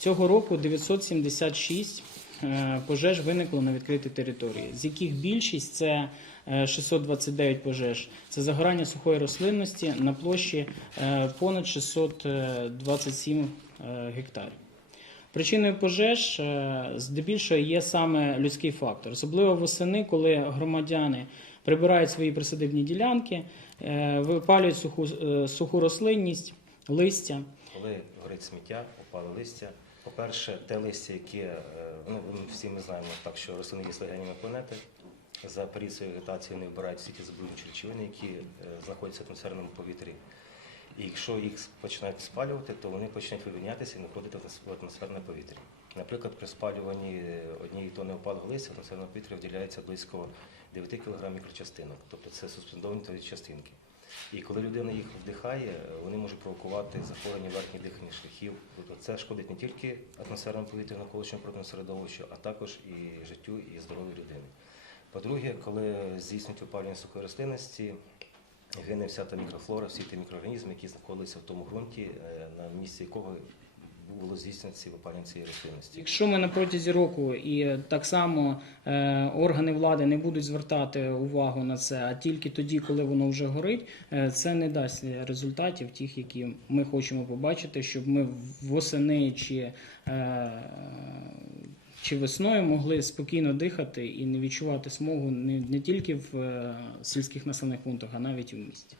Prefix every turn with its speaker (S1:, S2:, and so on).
S1: Цього року 976 е, пожеж виникло на відкритій території, з яких більшість це е, 629 пожеж. Це загорання сухої рослинності на площі е, понад 627 е, гектарів. Причиною пожеж е, здебільшого є саме людський фактор, особливо восени, коли громадяни прибирають свої присадибні ділянки, е, випалюють суху, е, суху рослинність, листя.
S2: Коли горить сміття, опали листя. По-перше, те листя, яке е, ну, всі ми знаємо, так що рослини є легенями планети. За період своєї вегетації вони вбирають всі ті забруднюючі речовини, які е, знаходяться в атмосферному повітрі. І якщо їх починають спалювати, то вони почнуть вивільнятися і находити в атмосферне повітря. Наприклад, при спалюванні е, однієї тонни опалого листя в атмосферне повітря виділяється близько 9 кг мікрочастинок, тобто це суспендовані частинки. І коли людина їх вдихає, вони можуть провокувати захворювання верхніх дихальних шляхів. Тобто це шкодить не тільки атмосферному повітрю навколишньому природному середовищу, а також і життю і здоров'ю людини. По-друге, коли здійснюють опалювання сухої рослинності, гине вся та мікрофлора, всі ті мікроорганізми, які знаходилися в тому ґрунті, е, на місці якого було здійснено ці випалення цієї рослинності.
S1: Якщо ми на протязі року і так само е, органи влади не будуть звертати увагу на це, а тільки тоді, коли воно вже горить, е, це не дасть результатів тих, які ми хочемо побачити, щоб ми восени чи, е, чи весною могли спокійно дихати і не відчувати смогу не, не тільки в сільських населених пунктах, а навіть в місті.